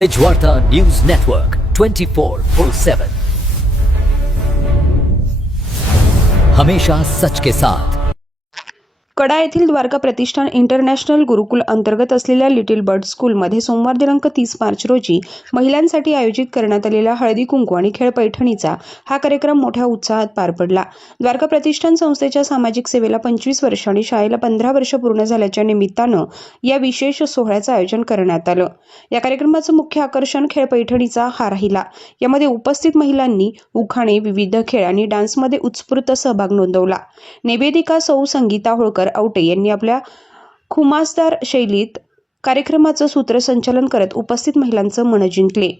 एजवार्ता news network 24/7 हमेशा सच के साथ। कडा येथील द्वारका प्रतिष्ठान इंटरनॅशनल गुरुकुल अंतर्गत असलेल्या लिटिल बर्ड स्कूलमध्ये सोमवार दिनांक 30 मार्च रोजी महिलांसाठी आयोजित करण्यात आलेला हळदी कुंकू आणि खेळ पैठणीचा हा कार्यक्रम मोठ्या उत्साहात पार पडला। द्वारका प्रतिष्ठान संस्थेच्या सामाजिक सेवेला 25 वर्ष आणि शाळेला 15 वर्ष पूर्ण झाल्याच्या निमित्तानं या विशेष सोहळ्याचं आयोजन करण्यात आलं। या कार्यक्रमाचं मुख्य आकर्षण खेळ पैठणीचा हा राहिला। यामध्ये उपस्थित महिलांनी उखाणे, विविध खेळ आणि डान्समध्ये उत्स्फूर्त सहभाग नोंदवला। निवेदिका सौ संगीता होळकर औटे यांनी आपल्या खुमासदार शैलीत कार्यक्रमाचं सूत्रसंचालन करत उपस्थित महिलांचं मन जिंकले।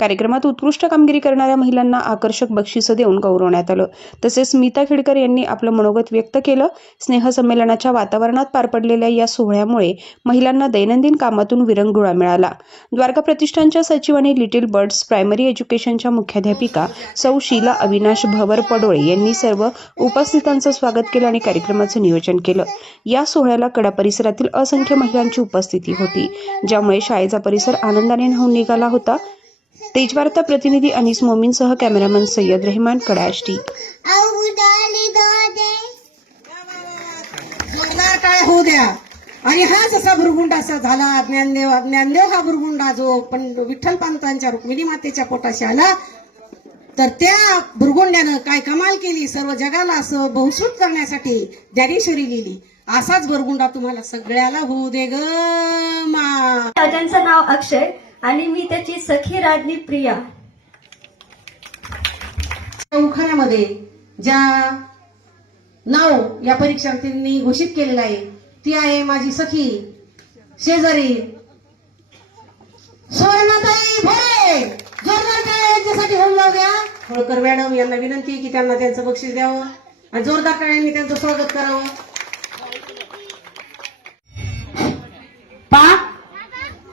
कार्यक्रमात उत्कृष्ट कामगिरी करणाऱ्या महिलांना आकर्षक बक्षिसं देऊन गौरवण्यात आलं। तसेच स्मिता खेडकर यांनी आपलं मनोगत व्यक्त केलं। स्नेहसंमेलनाच्या वातावरणात पार पडलेल्या या सोहळ्यामुळे महिलांना दैनंदिन कामातून विरंगुळा मिळाला। द्वारका प्रतिष्ठानच्या सचिव आणि लिटिल बर्ड्स प्रायमरी एज्युकेशनच्या मुख्याध्यापिका सौ शीला अविनाश भवर पडोळे यांनी सर्व उपस्थितांचं स्वागत केलं आणि कार्यक्रमाचं नियोजन केलं। या सोहळ्याला कडा परिसरातील असंख्य महिलांची उपस्थिती होती, ज्यामुळे शाळेचा परिसर आनंदाने न्हाऊन निघाला होता। तेजवार्ता प्रतिनिधी अनीस मोमीनसह कॅमेरामन सय्यद रेहमान, कडा एसटी। जोरदार काय होऊ द्या। आणि हाच असा भुरगुंडा असा झाला ज्ञानदेव हा भुरगुंडा जो पण विठ्ठल पंतांच्या रुक्मिणी मातेच्या पोटाशी आला, तर त्या भुरगुंड्यानं काय कमाल केली, सर्व जगाला असं बहुसूट करण्यासाठी ज्ञानेश्वरी लिहिली। असाच भुरगुंडा तुम्हाला सगळ्याला होऊ दे ग मा। राजांचं नाव अक्षय आणि मी त्याची सखी राजनी प्रिया। उखाण्यामध्ये ज्या नाव या परीक्षार्थींनी घोषित केलेलं आहे ती आहे माझी सखी शेजारी सुवर्णाताई भोळे। जोरदार टाळ्या यांच्यासाठी होऊन लावूया। होळकर मॅडम यांना विनंती आहे की त्यांना त्यांचं बक्षीस द्यावं आणि जोरदार टाळ्यांनी त्यांचं स्वागत करावं।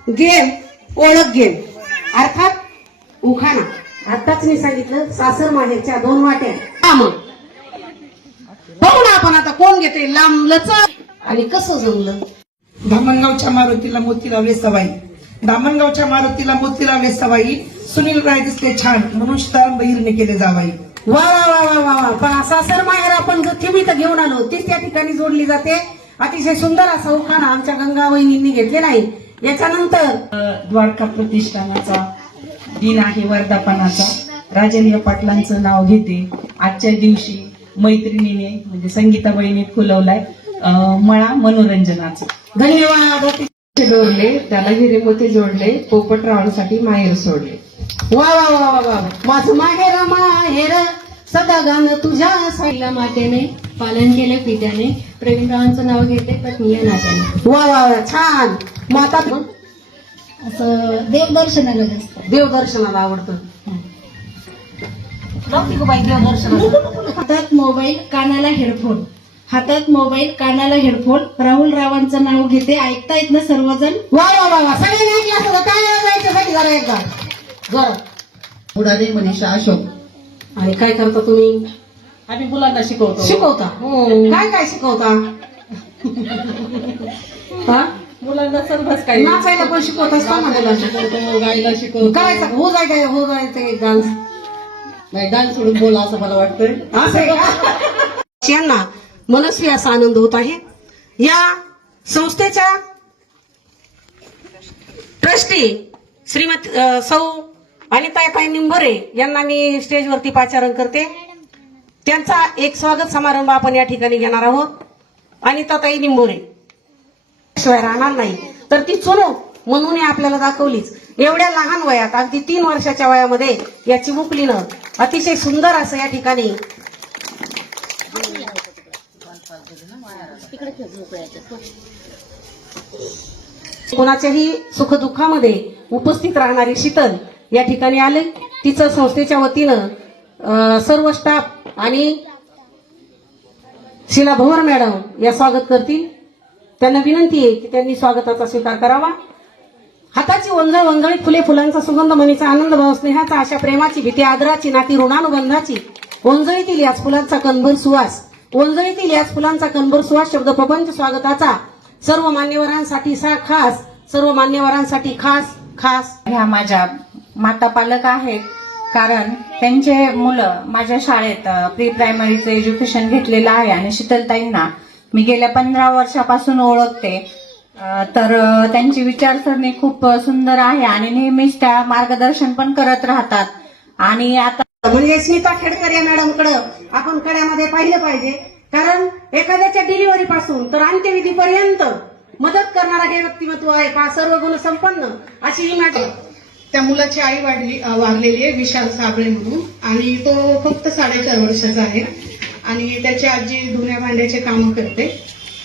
गेम ओळख गेम अर्थात उखाणा। आताच मी सांगितलं सासर माहेरच्या 2 वाट्या। मग बघू ना आपण आता कोण घेते लांब लचक आणि कसं जमलं। धामणगावच्या मारुतीला मोती लावले सवाई, धामणगावच्या मारुतीला मोती लावले सवाई, सुनील राय दिसले छान म्हणून सीताराम बहिरने केले जावाई। वा वा वा वा वा वा। सासर माहेर आपण जो थीम इथं घेऊन आलो तीच त्या ठिकाणी जोडली जाते। अतिशय सुंदर असा उखाणा आमच्या गंगा वहिनींनी घेतलेला आहे। याच्यानंतर द्वारका प्रतिष्ठानाचा दिन आहे वर्धापनाचा। राजनीय पाटलांचं नाव घेते। आजच्या दिवशी मैत्रिणीने म्हणजे संगीताबाईने फुलवलाय मळा मनोरंजनाचं। धन्यवाद। डोरले त्याला हिरेमोती जोडले, पोपटरावांसाठी माहेर सोडले। वा वा वा वा। माझं माहेर माहेर सदा गाणं तुझ्या पहिल्या मातेने पालन केले पित्याने, प्रवीणरावांचं नाव घेते पत्नी या नात्याने। वा वा वा छान। माता असं देवदर्शनाला जास्त देवदर्शनाला आवडतं। हातात मोबाईल कानाला हेडफोन, हातात मोबाईल कानाला हेडफोन, राहुल रावांचं नाव घेते ऐकता येत ना सर्वजण। वा वा वा वा। सगळ्यांनी ऐकलं असं काय यायच्यासाठी जरा एकदा जरा बुडाले मनीषा अशोक। आणि काय करता तुम्ही? आम्ही मुलांना शिकवतो। शिकवता? काय काय शिकवता? हा? मुलांना सर्वच काही नाचायला पण शिकवत असता ना मुलांना? गायला शिकवतो। करायचं हो जायचं एक डान्स नाही डान्स सोडून बोला असं मला वाटतंय। यांना मनस्वी असा आनंद होत आहे। या संस्थेच्या ट्रस्टी श्रीमती सौ अनिताताई निंबोरे यांना मी स्टेजवरती पाचारण करते। त्यांचा एक स्वागत समारंभ आपण या ठिकाणी घेणार आहोत। अनिताताई निंबोरे शिवाय राहणार नाही, तर ती चुनो म्हणून आपल्याला दाखवलीच। एवढ्या लहान वयात अगदी 3 वर्षाच्या वयामध्ये या चिमुकलीनं अतिशय सुंदर असं या ठिकाणी कोणाच्याही सुखदुःखामध्ये उपस्थित राहणारी शीतल या ठिकाणी आले। तिचं संस्थेच्या वतीनं सर्व स्टाफ आणि शीला भवर मॅडम या स्वागत करतील। त्यांना विनंती आहे की त्यांनी स्वागताचा स्वीकार करावा। हाताची वंगळी फुले फुलांचा सुगंध मनीचा आनंद भाव स्नेहाचा आशा प्रेमाची भीती आदराची नाती ऋणानुबंधाची वंजळीतील याच फुलांचा कणभर सुवास, वंजळीतील याच फुलांचा कणभर सुवास शब्द प्रपंच स्वागताचा सर्व मान्यवरांसाठी खास खास ह्या माझ्या माता पालक आहेत, कारण त्यांचे मुलं माझ्या शाळेत प्री प्रायमरीचं एज्युकेशन घेतलेलं आहे आणि शीतलताईंना मी गेल्या 15 वर्षापासून ओळखते. तर त्यांची विचारसरणी खूप सुंदर आहे आणि नेहमीच त्या मार्गदर्शन पण करत राहतात. आणि आता म्हणजे स्मिता खेडकर या मॅडमकडं आपण कड्यामध्ये पाहिलं पाहिजे, कारण एखाद्याच्या डिलिव्हरी पासून तर अंत्यविधीपर्यंत मदत करणारा हे व्यक्तिमत्व आहे का सर्व गुण संपन्न अशी ही मॅडम. त्या मुलाची आई वारलेली आहे विशाल साबळे म्हणून, आणि तो फक्त 4.5 वर्षाचा आहे आणि त्याची आजी धुण्या भांड्याचे कामं करते.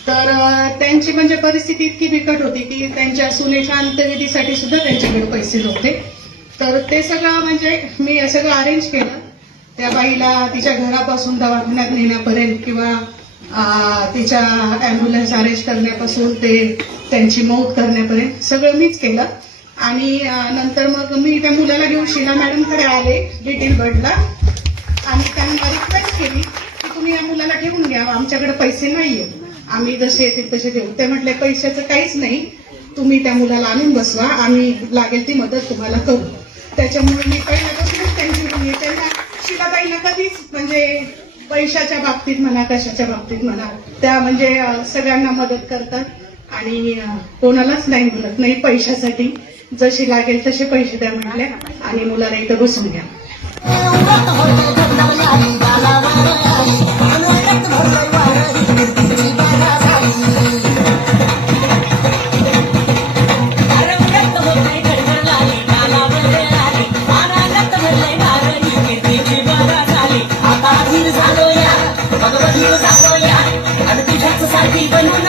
तर त्यांची म्हणजे परिस्थिती इतकी बिकट होती की त्यांच्या सुनेच्या अंत्यविधीसाठी सुद्धा त्यांच्याकडे पैसे नव्हते. तर ते सगळं म्हणजे मी सगळं अरेंज केलं. त्या बाईला तिच्या घरापासून दवाखान्यात नेण्यापर्यंत किंवा तिच्या अँब्युलन्स अरेंज करण्यापासून ते त्यांची मौत करण्यापर्यंत सगळं मीच केलं. आणि नंतर मग मी त्या मुलाला घेऊन शीला मॅडमकडे आले लिटिल बर्डला, आणि त्यांना रिक्वेस्ट केली की तुम्ही या मुलाला घेऊन घ्या, आमच्याकडे पैसे नाहीये, आम्ही जसे येतील तसे देऊ. ते म्हटले पैशाचं काहीच नाही, तुम्ही त्या मुलाला आणून बसवा, आम्ही लागेल ती मदत तुम्हाला करू. त्याच्यामुळे मी पहिल्यापासूनच त्यांची त्यांना शीलाताईंना कधीच म्हणजे पैशाच्या बाबतीत म्हणा कशाच्या बाबतीत म्हणा त्या म्हणजे सगळ्यांना मदत करतात आणि कोणालाच नाही बोलत नाही. पैशासाठी जशी लागेल तसे पैसे द्या म्हटले आणि मुलाला इथं बसून घ्या. सारखी बनवून